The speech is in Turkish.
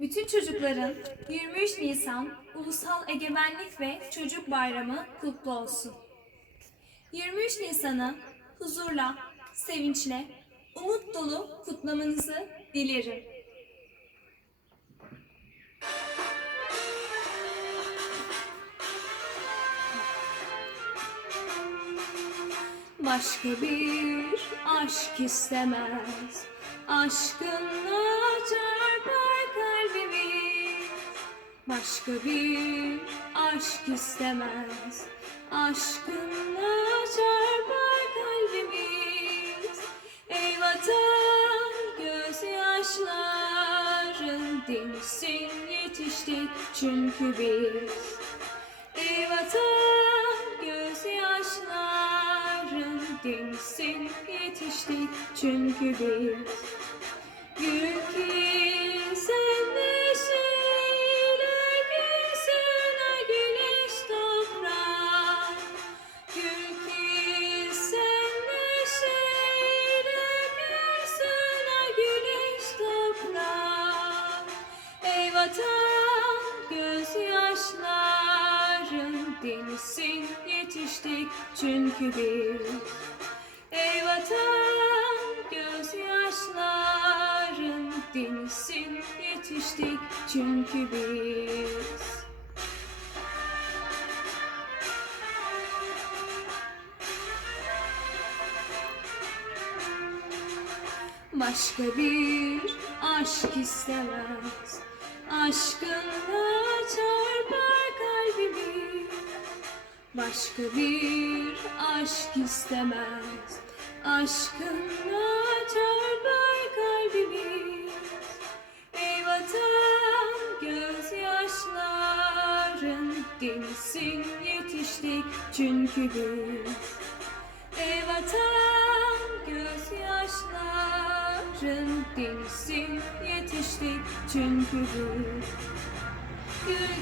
Bütün çocukların 23 Nisan Ulusal Egemenlik ve Çocuk Bayramı kutlu olsun. 23 Nisan'ı huzurla, sevinçle, umut dolu kutlamanızı dilerim. Başka bir aşk istemez Aşkınla Başka bir aşk istemez. Aşkınla çarpar kalbimiz. Ey vatan gözyaşların dinsin yetiştik çünkü biz. Ey vatan gözyaşların dinsin yetiştik çünkü biz dinsin yetiştik çünkü biz Ey vatan gözyaşların dinsin yetiştik çünkü biz. Başka bir aşk istemez. Aşkınla Başka bir aşk istemez. Aşkınla çarpar kalbimi Ey vatan gözyaşların dinsin yetiştik çünkü biz. Ey vatan gözyaşların dinsin yetiştik çünkü biz. Gül